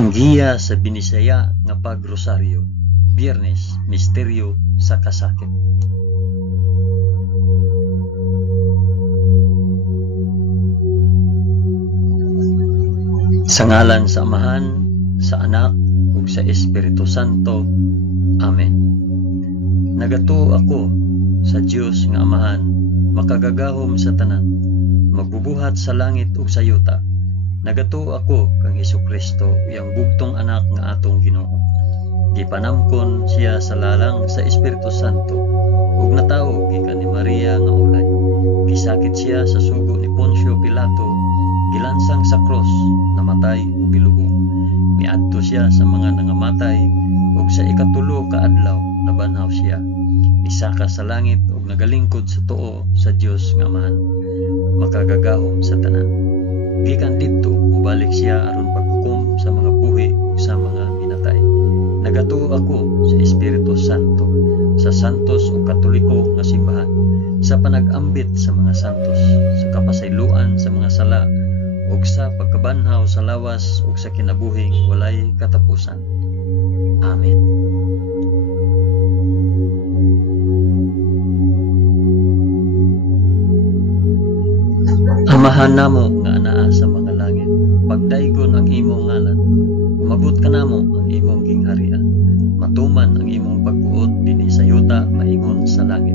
Ang giya sa binisaya nga pagrosaryo, Biyernes, misteryo sa kasakit. Sa ngalan sa Amahan, sa Anak, ug sa Espiritu Santo. Amen. Nagato ako sa Dios nga Amahan, makagagahom sa tanan, magbubuhat sa langit ug sa yuta. Nagato ako kang Hesukristo, iyang bugtong anak nga atong Ginoo. Gipanamkon siya sa lalang sa Espiritu Santo, ug natawo gikan ni Maria nga ulay. Gisakit siya sa sugo ni Poncio Pilato, gilansang sa cross, namatay ug gilubong. Miadto siya sa mga nangamatay, ug sa ikatulo ka adlaw nabanhaw siya. Isaka sa langit ug nagalingkod sa tuo sa Dios nga Amahan, makagagahom sa tanan. Gikan didto ubalik siya aron paghukom sa mga buhi ug sa mga minatay. Nagatuo ako sa Espiritu Santo, sa santos ug katoliko nga simbahan, sa panag-ambit sa mga santos, sa kapasayloan sa mga sala, ug sa pagkabanhaw sa lawas ug sa kinabuhing walay katapusan. Amen. Amahan namo nga anaa sa mga langit, pagdaygon ang imong ngalan, umabot ka namo ang imong gingharian, matuman ang imong pagbuot dinhi sa yuta maingon sa langit.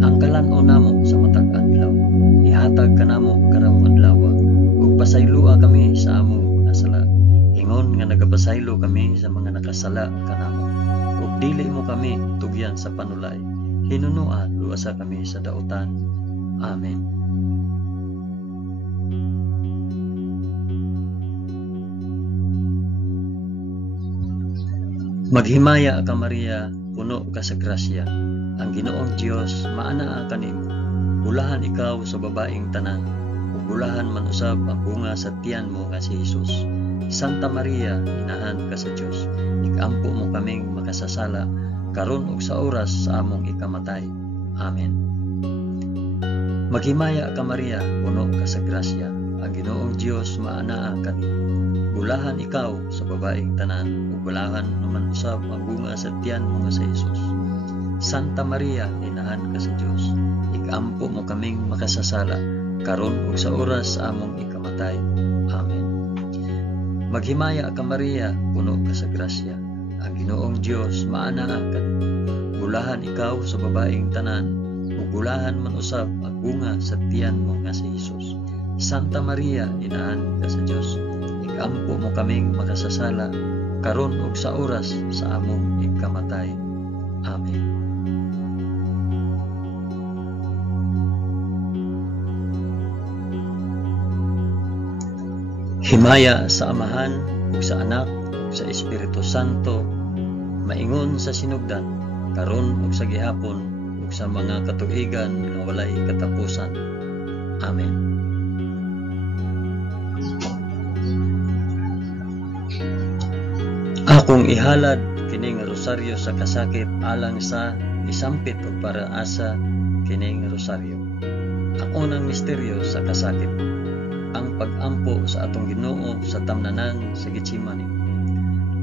Ang kalan-on namo sa matag adlaw, ihatag ka namo karong adlaw, ug pasayloa kami sa among mga sala, ingon nga nagapasaylo kami sa mga nakasala kanamo, ug dili mo kami tugyan sa panulay, hinunoa luwasa kami sa dautan. Amen. Maghimaya ka Maria, puno ka sa grasya, ang Ginoong Dios maanaa kanimo. Bulahan ikaw sa babaeng tanan, ug bulahan man usab ang bunga sa tiyan mo nga si Hesus. Santa Maria, inahan ka sa Dios, ikampo mo kaming makasasala, karon ug sa oras sa among ikamatay. Amen. Maghimaya ka Maria, puno ka sa grasya, ang Ginoong Dios maanaa kanimo. Bulahan ikaw sa babaeng tanan, ug bulahan naman usab ang bunga sa tiyan mo nga sa Hesus. Santa Maria, inahan ka sa Dios, ikampo mo kaming makasasala, karon ug sa oras sa among ikamatay. Amen. Maghimaya ka Maria, puno ka sa grasya, ang Ginoong Dios maanaa kanimo. Bulahan ikaw sa babaeng tanan, ug bulahan man usab ang bunga sa tiyan mo nga sa Hesus. Santa Maria, inahan ka sa Dios, ikampo mo kaming makasasala, karon ug sa oras sa among ikamatay. Amen. Himaya sa Amahan ug sa Anak ug sa Espiritu Santo, maingon sa sinugdan, karon ug sa gihapon ug sa mga katuigan nga walay katapusan. Amen. Akong ihalad kining rosaryo sa kasakit alang sa isampit ug para asa kining rosaryo. Ang unang misteryo sa kasakit, ang pag-ampo sa atong Ginoo sa tamnanan sa Getsemani.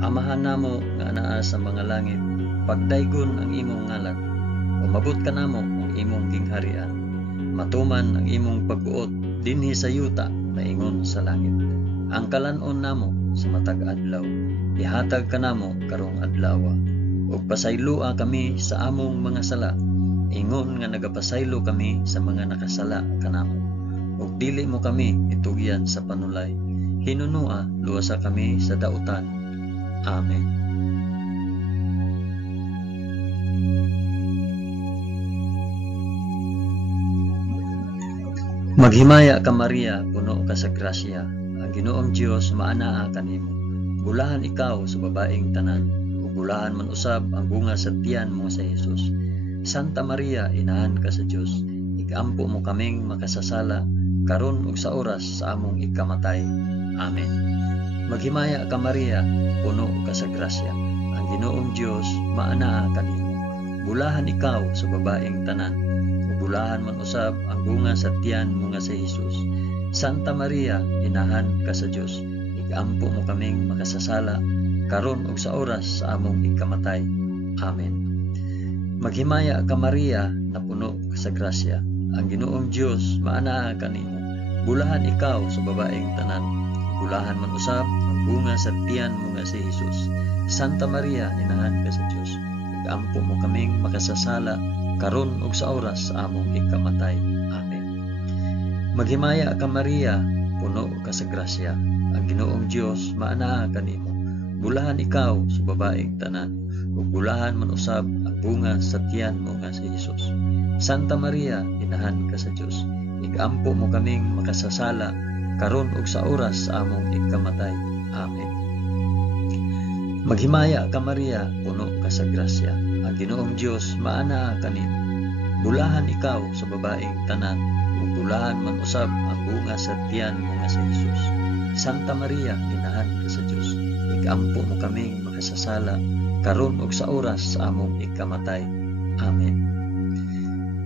Amahan namo nga anaa sa mga langit, pagdaygon ang imong ngalan, umabot ka namo ang imong gingharian, matuman ang imong pagbuot dinhi sa yuta maingon sa langit. Ang kalan-on namo sa matag adlaw, ihatag ka namo karong adlaw, ug pasayloa kami sa among mga sala, ingon nga nagapasaylo kami sa mga nakasala kanamo, ug dili mo kami itugyan sa panulay, hinunoa luwasa kami sa dautan. Amen. Maghimaya ka Maria, puno ka sa grasya, ang Ginoong Dios maanaa kanimo. Bulahan ikaw sa babaeng tanan, ug bulahan man usab ang bunga sa tiyan mo sa Hesus. Santa Maria, inahan ka sa Dios, ikampo mo kaming makasasala, karon ug sa oras sa among ikamatay. Amen. Maghimaya ka Maria, puno ka sa grasya, ang Ginoong Dios maanaa kanimo. Bulahan ikaw sa babaeng tanan, ug bulahan man usab ang bunga sa tiyan mo nga sa Hesus. Santa Maria, inahan ka sa Dios, igampo mo kaming makasasala, karon ug sa oras sa among ikamatay. Amen. Maghimaya ka Maria, na puno ka sa grasya. Ang Ginoong Dios maanaa kanimo. Bulahan ikaw sa babaeng tanan. Bulahan man usab ang bunga sa tiyan mo nga si Jesus. Santa Maria, inahan ka sa Dios. Igampo mo kaming makasasala, karon ug sa oras sa among ikamatay. Amen. Maghimaya ka Maria, puno ka sa grasya. Ang Ginoong Dios maanaa kanimo. Bulahan ikaw sa babaeng tanan, ug bulahan man usab ang bunga sa tiyan mo nga si Jesus. Santa Maria, inahan ka sa Dios. Igampo mo kaming makasasala, karon ug sa oras sa among ikamatay. Amen. Maghimaya ka Maria, puno ka sa grasya. Ang Ginoong Dios maanaa kanimo. Bulahan ikaw sa babaeng tanan, ug bulahan man usab ang bunga sa tiyan mo nga si Jesus. Santa Maria, inahan ka sa Dios. Igampo mo kaming makasasala, karon ug sa oras sa among ikamatay. Amen.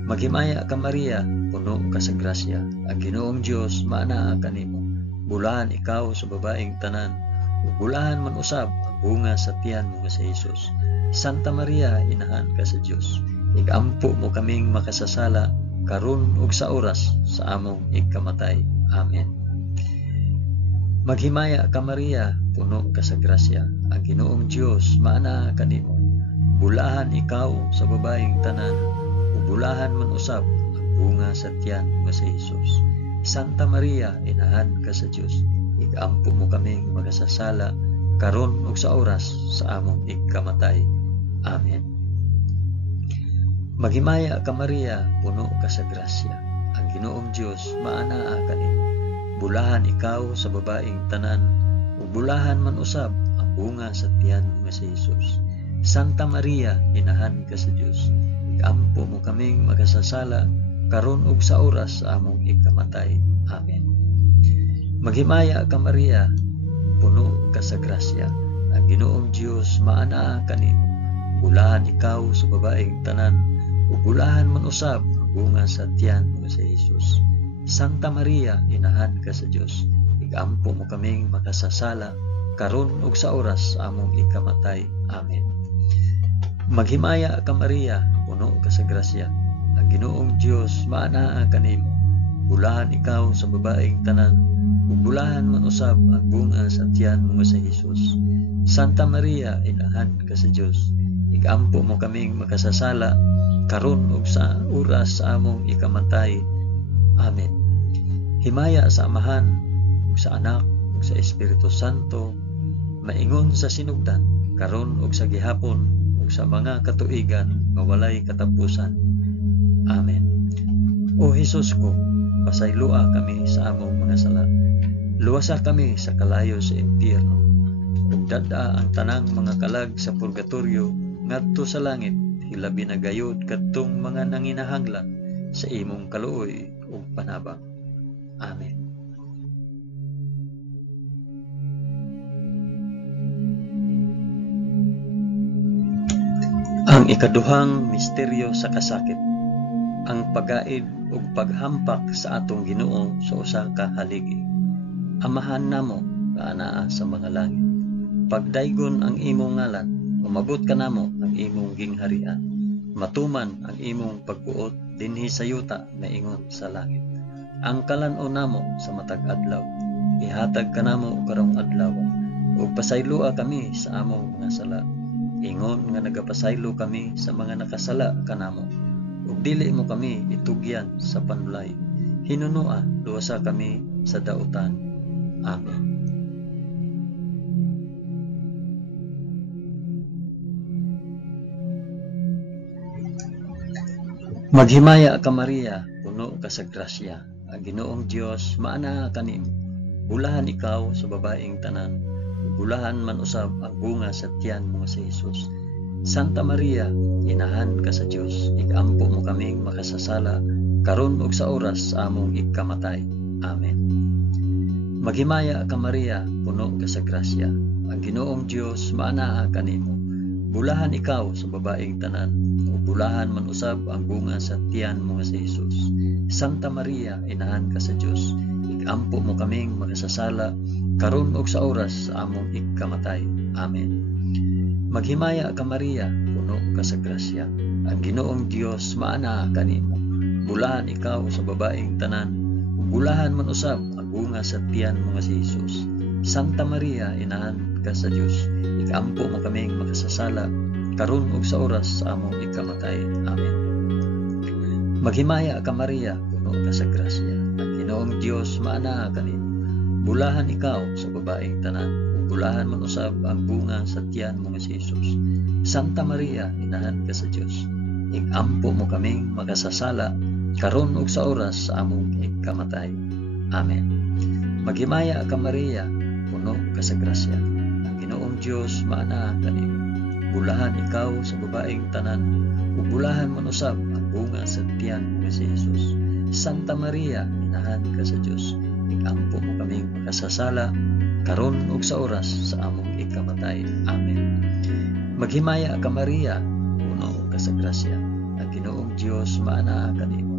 Maghimaya ka Maria, puno ka sa grasya. Ang Ginoong Dios maanaa kanimo. Bulahan ikaw sa babaeng tanan, ug bulahan man usab ang bunga sa tiyan mo nga si Jesus. Santa Maria, inahan ka sa Dios. Igampo mo kaming makasasala, karon ug sa oras sa among ikamatay. Amen. Maghimaya ka Maria, puno ka sa grasya. Ang Ginoong Dios maanaa kanimo. Bulahan ikaw sa babaeng tanan, ug bulahan man usab ang bunga sa tiyan nga si Jesus. Santa Maria, inahan ka sa Dios. Igampo mo kaming makasasala, karon ug sa oras sa among ikamatay. Amen. Maghimaya ka Maria, puno ka sa grasya. Ang Ginoong Dios maanaa kanimo. Bulahan ikaw sa babaeng tanan, ug bulahan man usab ang bunga sa tiyan nga si Jesus. Santa Maria, inahan ka sa Dios. Igampo mo kaming makasasala, karon ug sa oras sa among ikamatay. Amen. Maghimaya ka Maria, puno ka sa grasya. Ang Ginoong Dios maanaa kanimo. Bulahan ikaw sa babaeng tanan, ug bulahan man usab ang bunga sa tiyan nga si Jesus. Santa Maria, inahan ka sa Dios. Igampo mo kaming makasasala, karon ug sa oras sa among ikamatay. Amen. Maghimaya ka Maria, puno ka sa grasya. Ang Ginoong Dios maanaa kanimo. Bulahan ikaw sa babaeng tanan, ug bulahan man usab ang bunga sa tiyan mo nga si Jesus. Santa Maria, inahan ka sa Dios. Igampo mo kaming makasasala, karon ug sa oras sa among ikamatay. Amen. Himaya sa Amahan, ug sa Anak, ug sa Espiritu Santo, maingon sa sinugdan, karon ug sa gihapon, ug sa mga katuigan nga walay katapusan. Amen. O Hesus ko, pasaylua kami sa among mga sala. Luwasa kami sa kalayo sa impyerno, ug dada ang tanang mga kalag sa purgatorio ngadto sa langit, hilabi na gayud kadtong mga nanginahanglan sa imong kaluoy ug panabang. Amen. Ang ikaduhang misteryo sa kasakit, ang pagaid ug paghampak sa atong Ginoo sa usa ka haligi. Amahan namo nga anaa sa mga langit, pagdaygon ang imong ngalan, umabot ka namo ang imong gingharian. Matuman ang imong pagbuot dinhi sa yuta na ingon sa langit. Ang kalan-o namo sa matag adlaw, ihatag ka namo karong adlaw, ug pasaylua kami sa among mga sala. Ingon nga nagapasaylo kami sa mga nakasala kanamo, ug dili mo kami itugyan sa panulay. Hinunua, luwasa kami sa dautan. Amen. Maghimaya ka Maria, puno ka sa grasya. Ang Ginoong Dios maanaa kanimo. Bulahan ikaw sa babaeng tanan, bulahan man usab ang bunga sa tiyan mo sa Jesus. Santa Maria, inahan ka sa Dios. Igampo mo kaming makasasala, karon ug sa oras sa among ikamatay. Amen. Maghimaya ka Maria, puno ka sa grasya. Ang Ginoong Dios maanaa kanimo. Bulahan ikaw sa babaeng tanan, ug bulahan man usab ang bunga sa tiyan mo nga si Jesus. Santa Maria, inahan ka sa Dios. ikampo mo kaming makasasala karon ug sa oras sa among ikamatay. Amen. Maghimaya ka Maria, puno ka sa grasya. Ang Ginoong Dios maana kanimo. Bulahan ikaw sa babaeng tanan, ug bulahan man usab ang bunga sa tiyan mo nga si Jesus. Santa Maria, inahan ka sa Dios, ikampo mo kaming makasasala karon ug sa oras sa among ikamatay. Amen. Maghimaya ka Maria, puno ka sa grasya. Ang Ginoong Dios maana kanimo. Bulahan ikaw sa babaeng tanan, ug bulahan man usab ang bunga sa tiyan mo nga si Jesus. Santa Maria, inahan ka sa Dios, ikampo mo kaming makasasala karon ug sa oras sa among ikamatay. Amen. Maghimaya ka Maria, puno ka sa grasya. Ang Ginoong Dios maana kanimo. Bulahan ikaw sa babaeng tanan, ug bulahan man usab ang bunga sa tiyan mo nga si Jesus. Santa Maria, inahan ka sa Dios, ikampo mo kaming makasasala karon ug sa oras sa among ikamatay. Amen. Maghimaya ka Maria, puno ka sa grasya. Ang Ginoong Dios maana kanimo.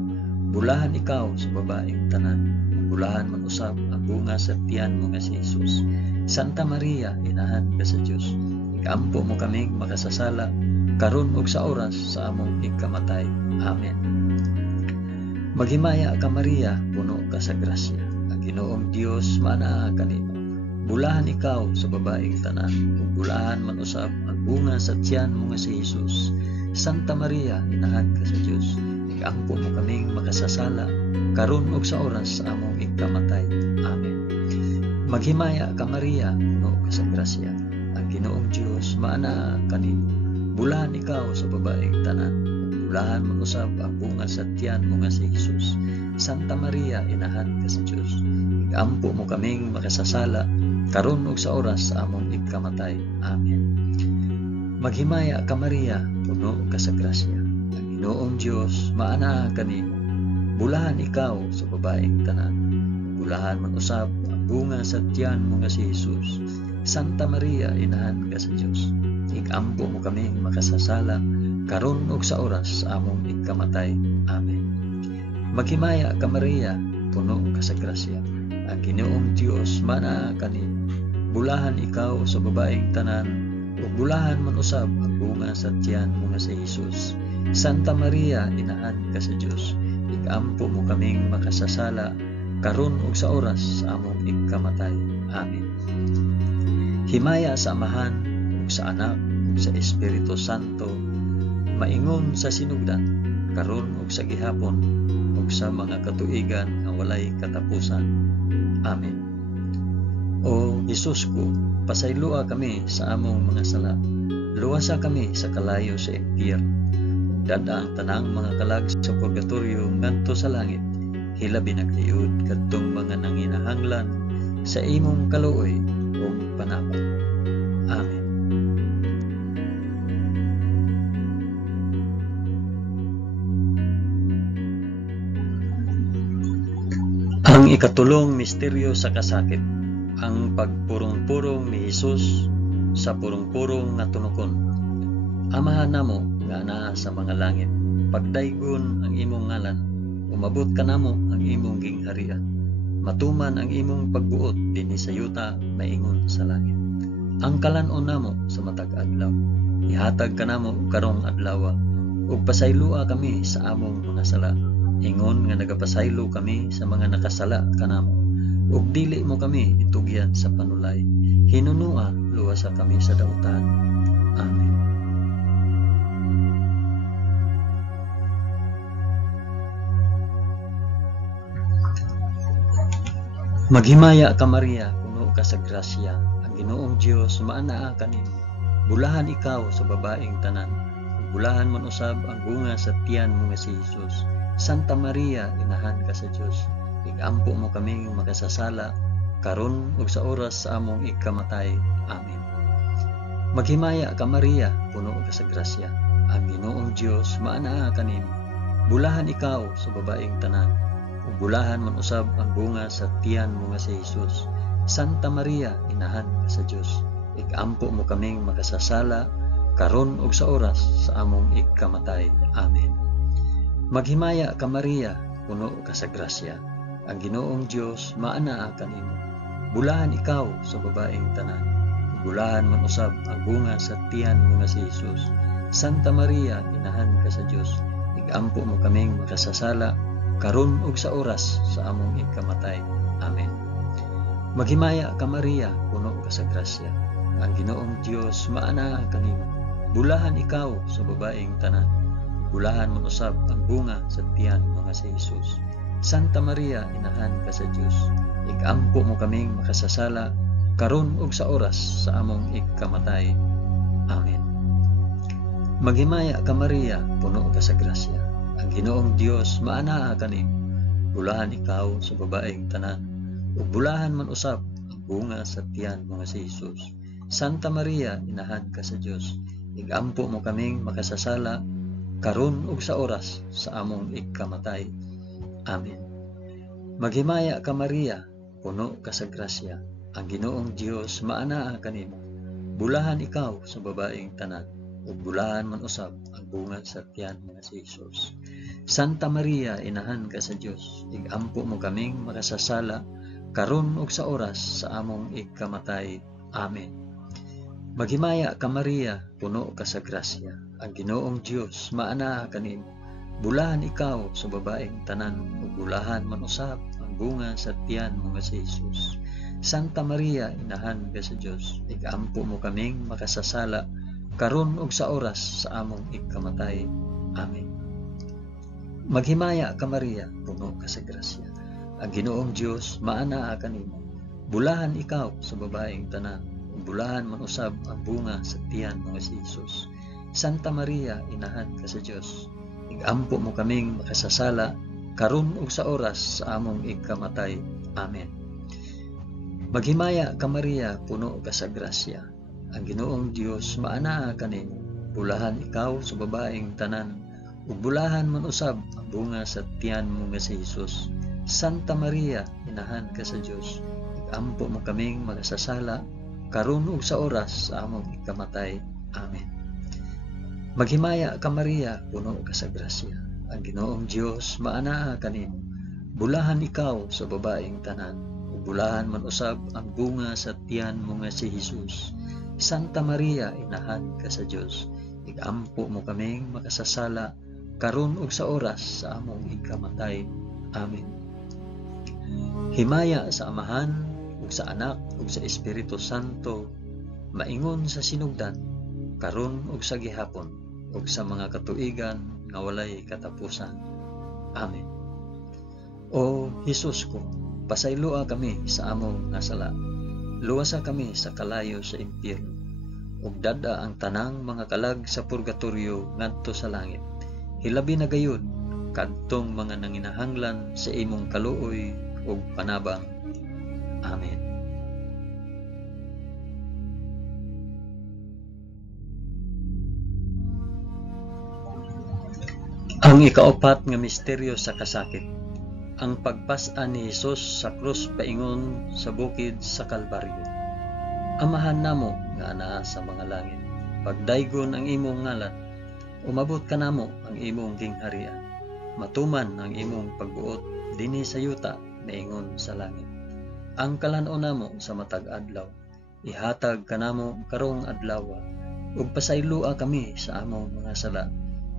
Bulahan ikaw sa babaeng tanan, ug bulahan man usab ang bunga sa tiyan mo nga si Jesus. Santa Maria, inahan ka sa Dios, ikampo mo kaming makasasala karon ug sa oras sa among ikamatay. Amen. Maghimaya ka Maria, puno ka sa grasya. Ang Ginoong Dios maana kanimo. Bulahan ikaw sa babaeng tanan, ug bulahan man usab ang bunga sa tiyan mo nga si Jesus. Santa Maria, inahan ka sa Dios, ikampo mo kaming makasasala karon ug sa oras sa among ikamatay. Amen. Maghimaya ka Maria, puno ka sa grasya. Ang Ginoong Dios maana kanimo. Bulahan ikaw sa babaeng tanan, ug bulahan man usab ang bunga sa tiyan mo nga si Jesus. Santa Maria, inahan ka sa Dios, ikampo mo kaming makasasala karon ug sa oras sa among ikamatay. Amen. Maghimaya ka Maria, puno ka sa grasya. Ang Ginoong Dios maana kanimo. Bulahan ikaw sa babaeng tanan, ug bulahan man usab ang bunga sa tiyan mo nga si Jesus. Santa Maria, inahan ka sa Dios, ikampo mo kaming makasasala karon ug sa oras sa among ikamatay. Amen. Maghimaya ka Maria, puno ka sa grasya. Ang Ginoong Dios maana kanimo. Bulahan ikaw sa babaeng tanan, ug bulahan man usab ang bunga sa tiyan mo nga si Jesus. Santa Maria, inahan ka sa Dios, ikampo mo kaming makasasala karon ug sa oras sa among ikamatay. Amen. Himaya sa Amahan ug sa Anak ug sa Espiritu Santo, maingon sa sinugdan karon ug sa gihapon ug sa mga katuigan nga walay katapusan. Amen. O Jesus ko, pasaylua kami sa among mga sala. Luwasa kami sa kalayo sa impyerno. Dada ang tanang mga kalag sa purgatorio ngadto sa langit. Hilabi na kayod kadtong mga nanginahanglan sa imong kaluoy ug panabang. Amen. Ang ikatulong misteryo sa kasakit, ang pagpurong-purong ni Jesus sa purong-purong nga tunokon. Amahan namo nga naa sa mga langit, pagdaygon ang imong ngalan, umabot ka namo ang imong gingharian. Matuman ang imong pagbuot dinhi sa yuta maingon sa langit. Ang kalan-on namo sa matag adlaw, ihatag ka namo karong adlaw, ug pasaylua kami sa among mga sala. Ingon nga nagapasaylo kami sa mga nakasala kanamo, ug dili mo kami itugyan sa panulay. Hinunua luwasa kami sa dautan. Amen. Maghimaya ka Maria, puno ka sa grasya. Ang Ginoong Dios maanaa kanimo. Bulahan ikaw sa babaeng tanan, ug bulahan man usab ang bunga sa tiyan mo nga si Jesus. Santa Maria, inahan ka sa Dios, ikampo mo kaming makasasala karon ug sa oras sa among ikamatay. Amen. Maghimaya ka Maria, puno ka sa grasya. Ang Ginoong Dios maanaa kanimo. Bulahan ikaw sa babaeng tanan, ug bulahan man usab ang bunga sa tiyan mo nga si Jesus. Santa Maria, inahan ka sa Dios, ikampo mo kaming makasasala karon ug sa oras sa among ikamatay. Amen. Maghimaya ka Maria, puno ka sa grasya. Ang Ginoong Dios maanaa kanimo. Bulahan ikaw sa babaeng tanan. Bulahan man usab ang bunga sa tiyan mo nga si Jesus. Santa Maria, inahan ka sa Dios. Igampo mo kaming makasasala karon ug sa oras sa among ikamatay. Amen. Maghimaya ka Maria, puno ka sa grasya. Ang Ginoong Dios maanaa kanimo. Bulahan ikaw sa babaeng tanan. Bulahan man usab ang bunga sa tiyan mo nga si Jesus. Santa Maria, inahan ka sa Dios. Igampo mo kaming makasasala karon ug sa oras sa among ikamatay. Amen. Maghimaya ka Maria, puno ka sa grasya. Ang Ginoong Dios maanaa kanimo. Bulahan ikaw sa babaeng tanan. Ug bulahan man usab ang bunga sa tiyan mo nga si Jesus. Santa Maria, inahan ka sa Dios. Igampo mo kaming makasasala karon ug sa oras sa among ikamatay. Amen. Maghimaya ka Maria, puno ka sa grasya. Ang Ginoong Dios maanaa kanimo. Bulahan ikaw sa babaeng tanan. Ug bulahan man usab ang bunga sa tiyan nga si Jesus. Santa Maria, inahan ka sa Dios. Igampo mo kaming makasasala karon ug sa oras sa among ikamatay. Amen. Maghimaya ka Maria, puno ka sa grasya. Ang Ginoong Dios maanaa kanimo. Bulahan ikaw sa babaeng tanan ug bulahan man usab ang bunga sa tiyan mo nga si Jesus. Santa Maria, inahan ka sa Dios. Igampo mo kaming makasasala karon ug sa oras sa among ikamatay. Amen. Maghimaya ka Maria, puno ka sa grasya. Ang Ginoong Dios maanaa kanimo. Bulahan ikaw sa babaeng tanan ug bulahan man usab ang bunga sa tiyan mo nga si Jesus. Santa Maria, inahan ka sa Dios. Igampo mo kaming makasasala karon ug sa oras sa among ikamatay. Amen. Maghimaya ka Maria, puno ka sa grasya. Ang Ginoong Dios maanaa kanimo. Bulahan ikaw sa babaeng tanan ug bulahan man usab ang bunga sa tiyan mo nga si Jesus. Santa Maria, inahan ka sa Dios. Igampo mo kaming makasasala karon ug sa oras sa among ikamatay. Amen. Maghimaya ka Maria, puno ka sa grasya. Ang Ginoong Dios maanaa kanimo. Bulahan ikaw sa babaeng tanan ug bulahan man usab ang bunga sa tiyan mo nga si Jesus. Santa Maria, inahan ka sa Dios. Igampo mo kaming makasasala karon ug sa oras sa among ikamatay. Amen. Himaya sa Amahan ug sa Anak ug sa Espiritu Santo, maingon sa sinugdan, karon ug sa gihapon, ug sa mga katuigan nga walay katapusan. Amen. O Hesus ko, pasayloa kami sa among nasala. Luwasa kami sa kalayo sa impyerno, ug dada ang tanang mga kalag sa purgatorio ngadto sa langit. Hilabi na gayud kadtong mga nanginahanglan sa imong kaluoy ug panabang. Amen. Ang ikaapat nga misteryo sa kasakit, ang pagpas-an ni Hesus sa krus paingon sa bukid sa Kalbaryo. Amahan namo nga anaa sa mga langit, pagdaygon ang imong ngalan, umabot ka namo ang imong gingharian, matuman ang imong pagbuot dinhi sa yuta naingon sa langit. Ang kalan-o namo sa matag adlaw, ihatag kanamo karong adlaw, ug pasaylua kami sa among mga sala,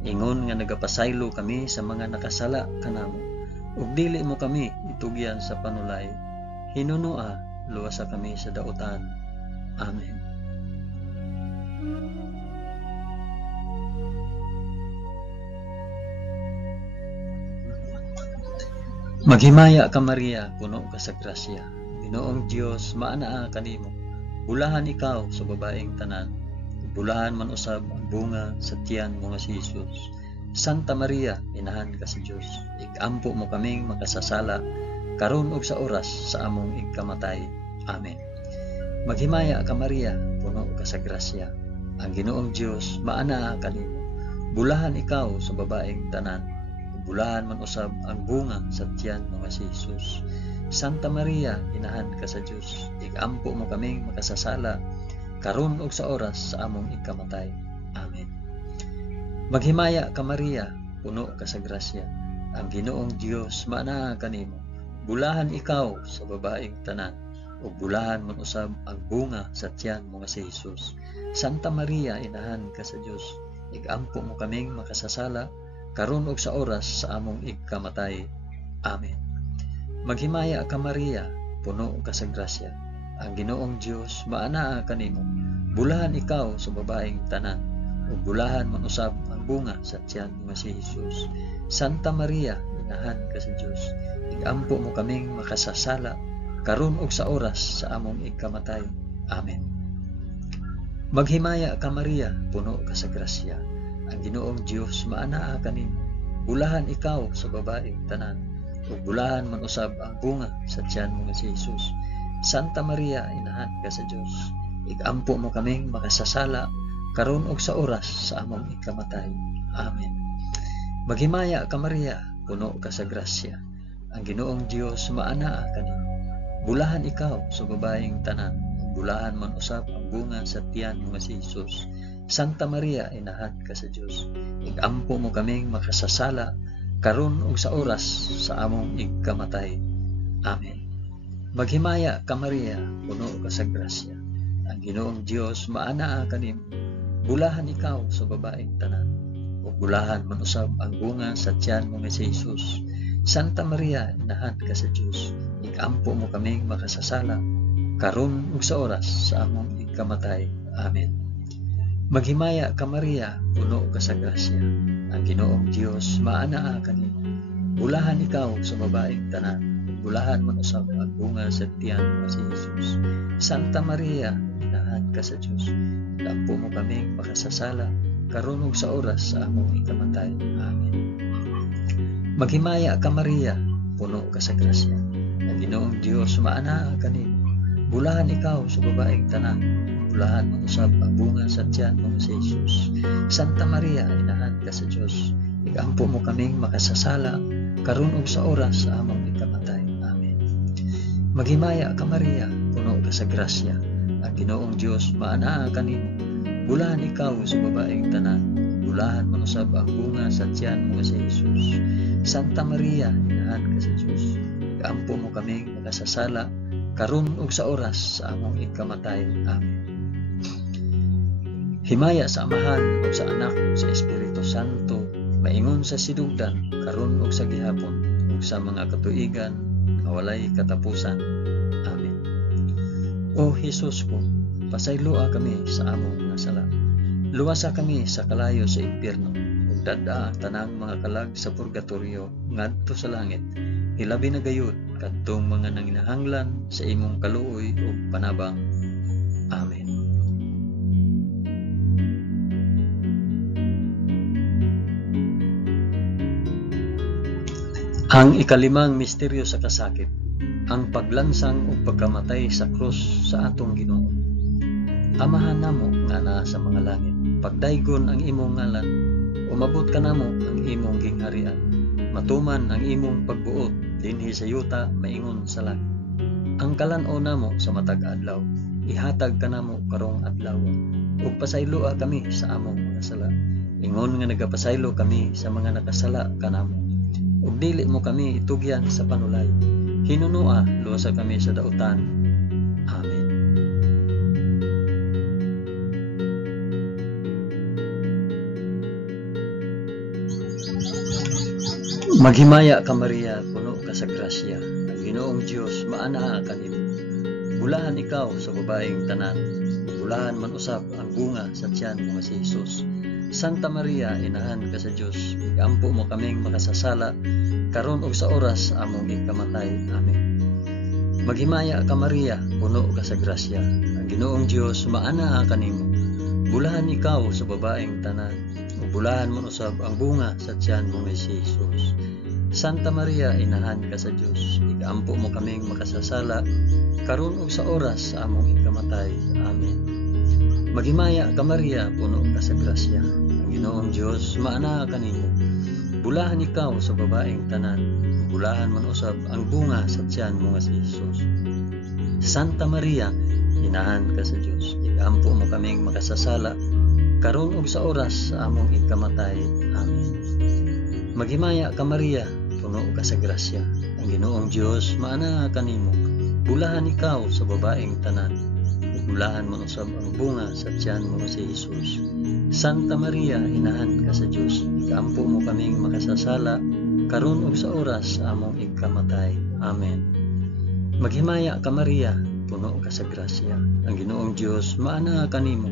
ingon nga nagapasaylo kami sa mga nakasala kanamo, ug dili mo kami itugyan sa panulay, hinunua luwasa kami sa dautan. Amen. Maghimaya ka Maria, puno ka sa grasya. Ginoong Dios maanaa kanimo. Bulahan ikaw sa babaeng tanan, bulahan man usab ang bunga sa tiyan mo nga si Jesus. Santa Maria, inahan ka sa Dios. Igampo mo kaming makasasala karon ug sa oras sa among ikamatay. Amen. Maghimaya ka Maria, puno ka sa grasya. Ang Ginoong Dios maanaa kanimo. Bulahan ikaw sa babaeng tanan, bulahan man usab ang bunga sa tiyan mo nga si Jesus. Santa Maria, inahan ka sa Dios. Igampo mo kaming makasasala karon ug sa oras sa among ikamatay. Amen. Maghimaya ka Maria, puno ka sa grasya. Ang Ginoong Dios maanaa kanimo. Bulahan ikaw sa babaeng tanan, ug bulahan man usab ang bunga sa tiyan mo nga si Hesus. Santa Maria, inahan ka sa Dios, igampo mo kaming makasasala karon ug sa oras sa among igkamatay. Amen. Maghimaya ka Maria, puno ka sa grasya. Ang Ginoong Dios maanaa kanimo. Bulahan ikaw sa babaeng tanan, ug bulahan man usab ang bunga sa tiyan mo nga si Hesus. Santa Maria, inahan ka sa Dios, igampo mo kaming makasasala karon ug sa oras sa among igkamatay. Amen. Maghimaya ka Maria, puno ka sa grasya. Ang Ginoong Dios maanaa kanimo. Bulahan ikaw sa babaeng tanan, ug bulahan man usab ang bunga sa tiyan mo nga si Hesus. Santa Maria, inahan ka sa Dios, igampo mo kaming makasasala karon ug sa oras sa among igkamatay. Amen. Maghimaya ka Maria, puno ka sa grasya. Ang Ginoong Dios maanaa kanimo. Bulahan ikaw sa babaeng tanan, bulahan man usab ang bunga sa tiyan mo nga si Hesus. Santa Maria, inahan ka sa Dios, igampo mo kaming makasasala karon ug sa oras sa among igkamatay. Amen. Maghimaya ka Maria, puno ka sa grasya. Ang Ginoong Dios maanaa kanimo. Bulahan ikaw sa babaeng tanan, ug bulahan man usab ang bunga sa tiyan mo nga si Hesus. Santa Maria, inahan ka sa Dios, igampo mo kaming makasasala karon ug sa oras sa among igkamatay. Amen. Maghimaya ka Maria, puno ka sa grasya. Ang Ginoong Dios maanaa kanimo. Bulahan ikaw sa babaeng tanan, bulahan man usab ang bunga sa tiyan mo si Hesus. Santa Maria, inahan ka sa Dios, igampo mo kaming makasasala karon ug sa oras sa among ikamatay. Amen. Maghimaya ka Maria, puno ka sa grasya. Ang Ginoong Dios maanaa kanimo. Bulahan ikaw sa babaeng tanan, bulahan man usab ang bunga sa tiyan mo si Hesus. Santa Maria, inahan ka sa Dios, igampo mo kaming makasasala karon ug sa oras sa among ikamatay. Amen. Maghimaya ka Maria, puno ka sa grasya. Ang Ginoong Dios maanaa kanimo. Bulahan ikaw sa babaeng tanan, bulahan man usab ang bunga sa tiyan mo si Hesus. Santa Maria, inahan ka sa Dios, igampo mo kaming makasasala karon ug sa oras sa among ikamatay. Amen. Himaya sa Amahan ug sa Anak ug sa Espiritu Santo, maingon sa sidugdan karon ug sa gihapon ug sa mga katuigan nga walay katapusan. Amen. O Hesus ko, pasayloa kami sa among mga sala. Luwasa kami sa kalayo sa impyerno ug dad-a ang tanang mga kalag sa purgatorio ngadto sa langit. Hilabi na gayud kadtong mga nanginahanglan sa imong kaluoy ug panabang. Amen. Ang ikalimang misteryo sa kasakit, ang paglansang ug pagkamatay sa krus sa atong Ginoo. Amahan namo nga naa sa mga langit, pagdaygon ang imong ngalan, umabot ka namo ang imong gingharian. Matuman ang imong pagbuot dinhi sa yuta maingon sa langit. Ang kalan-o namo sa matag adlaw, ihatag ka namo karong adlaw. Ug pasayloa kami sa among mga sala. Ingon nga nagapasaylo kami sa mga nakasala kanamo. Ug dili mo kami itugyan sa panulay. Hinunua luwasa kami sa dautan. Amen. Maghimaya ka Maria, puno ka sa grasya. Ang Ginoong Dios maanaa kanimo. Bulahan ikaw sa babaeng tanan, bulahan man usab ang bunga sa tiyan mo si Hesus. Santa Maria, inahan ka sa Dios, igampo mo kaming makasasala karon ug sa oras among ikamatay. Amen. Maghimaya ka Maria, puno ka sa grasya. Ang Ginoong Dios maanaa kanimo. Bulahan ikaw sa babaeng tanan, ug bulahan man usab ang bunga sa tiyan mo si Hesus. Santa Maria, inahan ka sa Dios, igampo mo kaming makasasala karon ug sa oras sa among ikamatay. Amen. Maghimaya ka Maria, puno ka sa grasya. Ang Ginoong Dios maanaa kanimo. Bulahan ikaw sa babaeng tanan, bulahan man usab ang bunga sa tiyan mo si Hesus. Santa Maria, inahan ka sa Dios, igampo mo kaming makasasala karon ug sa oras sa among ikamatay. Amen. Maghimaya ka Maria, puno ka sa grasya. Ang ang Ginoong Dios maana kanimo. Bulahan ikaw sa babaeng tanan, ug bulahan man usab ang bunga sa tiyan mo si Jesus. Santa Maria, inahan ka sa Dios, ikampo mo kaming makasasala karon ug sa oras sa among ikamatay. Amen. Maghimaya ka Maria, puno ka sa grasya, ang Ginoong Dios maana kanimo.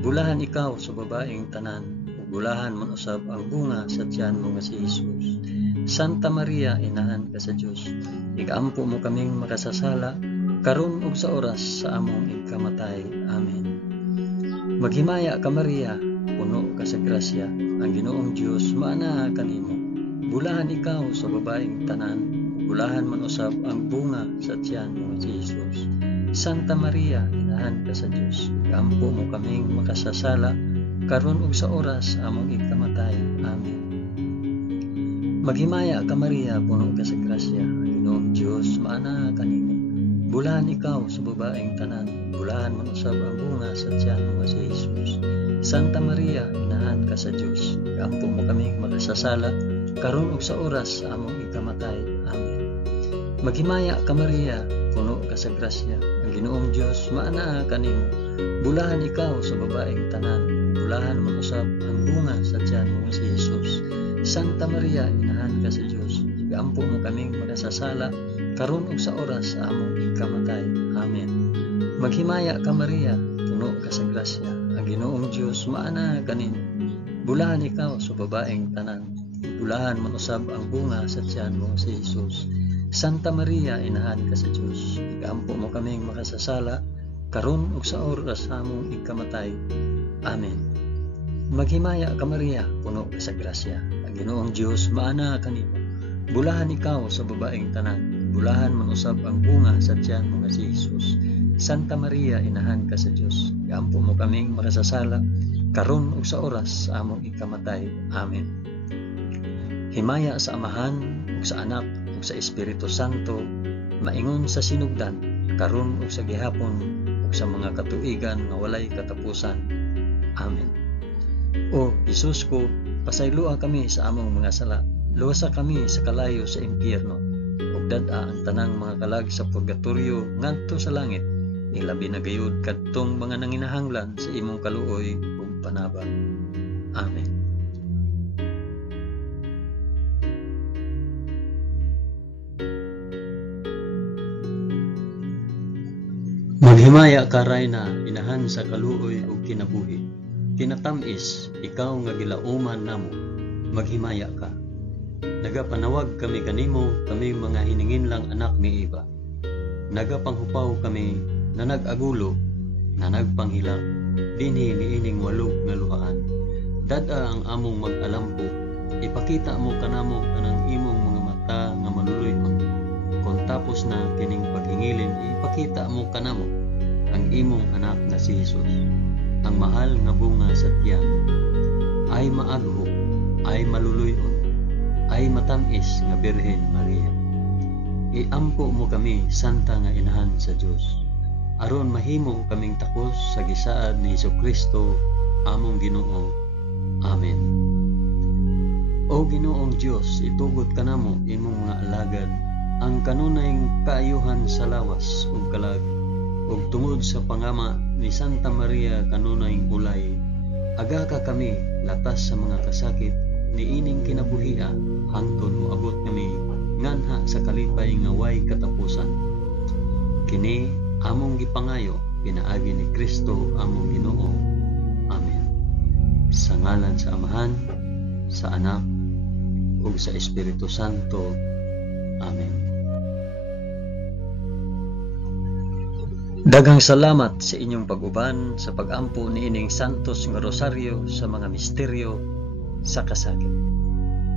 Bulahan ikaw sa babaeng tanan, ug bulahan man usab ang bunga sa tiyan mo si Jesus. Santa Maria, inahan ka sa Dios, ikampo mo kaming makasasala karon ug sa oras sa among ikamatay. Amen. Maghimaya ka Maria, puno ka sa grasya, ang Ginoong Dios maana kanimo. Bulahan ikaw sa babaeng tanan, bulahan man usab ang bunga sa tiyan mo si Jesus. Santa Maria, inahan ka sa Dios, ikampo mo kaming makasasala karon ug sa oras sa among ikamatay. Amen. Maghimaya ka Maria, puno ka sa grasya, ang Ginoong Dios maana kanimo. Bulahan ikaw sa babaeng tanan, bulahan man usab ang bunga sa tiyan mo si Jesus. Santa Maria, inahan ka sa Dios, ikampo mo kaming makasasala karon ug sa oras sa among ikamatay. Amen. Maghimaya ka Maria, puno ka sa grasya, ang Ginoong Dios maana kanimo. Bulahan ikaw sa babaeng tanan, bulahan man usab ang bunga sa tiyan mo si Jesus. Santa Maria, inahan ka sa Dios, ikampo mo kaming makasasala karon ug sa oras sa among ikamatay. Amen. Maghimaya ka Maria, puno ka sa grasya, ang Ginoong Dios maana kanimo. Bulahan ikaw sa babaeng tanan, bulahan man usab ang bunga sa tiyan mo si Jesus. Santa Maria, inahan ka sa Dios, ikampo mo kaming makasasala karon ug sa oras sa among ikamatay. Amen. Maghimaya ka Maria, puno ka sa grasya, ang Ginoong Dios maana kanimo. Bulahan ikaw sa babaeng tanan, bulahan man usab ang bunga sa tiyan mo si Jesus. Santa Maria, inahan ka sa Dios, ikampo mo kaming makasasala karon ug sa oras sa among ikamatay. Amen. Himaya sa Amahan ug sa Anak ug sa Espiritu Santo, maingon sa sinugdan karon ug sa gihapon ug sa mga katuigan nga walay katapusan. Amen. O Jesus ko, pasayloa kami sa among mga sala, luwasa kami sa kalayo sa impyerno, ug dad-a ang tanang mga kalag sa purgatorio ngadto sa langit, ilabi na gayud kadtong mga nanginahanglan sa imong kaluoy ug panabang. Amen. Maghimaya ka Rayna, inahan sa kaluoy ug kinabuhi. Tinatamis, ikaw nga gilauman namo, maghimaya ka. Nagapanawag kami kanimo, kami mga hiningin lang anak ni Eva. Nagapanghupaw kami, na nag-agulo, na nagpanghilak, dinhi niining walog nga luhaan. Dada ang among mag-alampo, ipakita mo kanamo kanang imong mga mata nga maluluyon. Kung tapos na kining paghingilin, ipakita mo kanamo ang imong anak na si Jesus. Ang mahal nga bunga sa tiyan, ay maagho, ay maluluyon, ay matamis nga Birhen Maria. Iampo mo kami, santa nga inahan sa Dios, aron mahimo kaming takos sa gisaad ni Jesucristo, among Ginoo. Amen. O Ginoong Dios, itugot kanamo imong mga alagad ang kanunayng kaayuhan sa lawas ug kalag, ug tungod sa pangama ni Santa Maria kanunayng ulay, aga ka kami latas sa mga kasakit niining kinabuhia hangtod moabot kami nganha sa kalipay nga way katapusan. Kini among gipangayo pinaagi ni Kristo among Ginoo. Amen. Sa ngalan sa Amahan, sa Anak, ug sa Espiritu Santo. Amen. Daghang salamat sa inyong pag-uban sa pag-ampo niining santos nga rosaryo sa mga misteryo sa kasakit.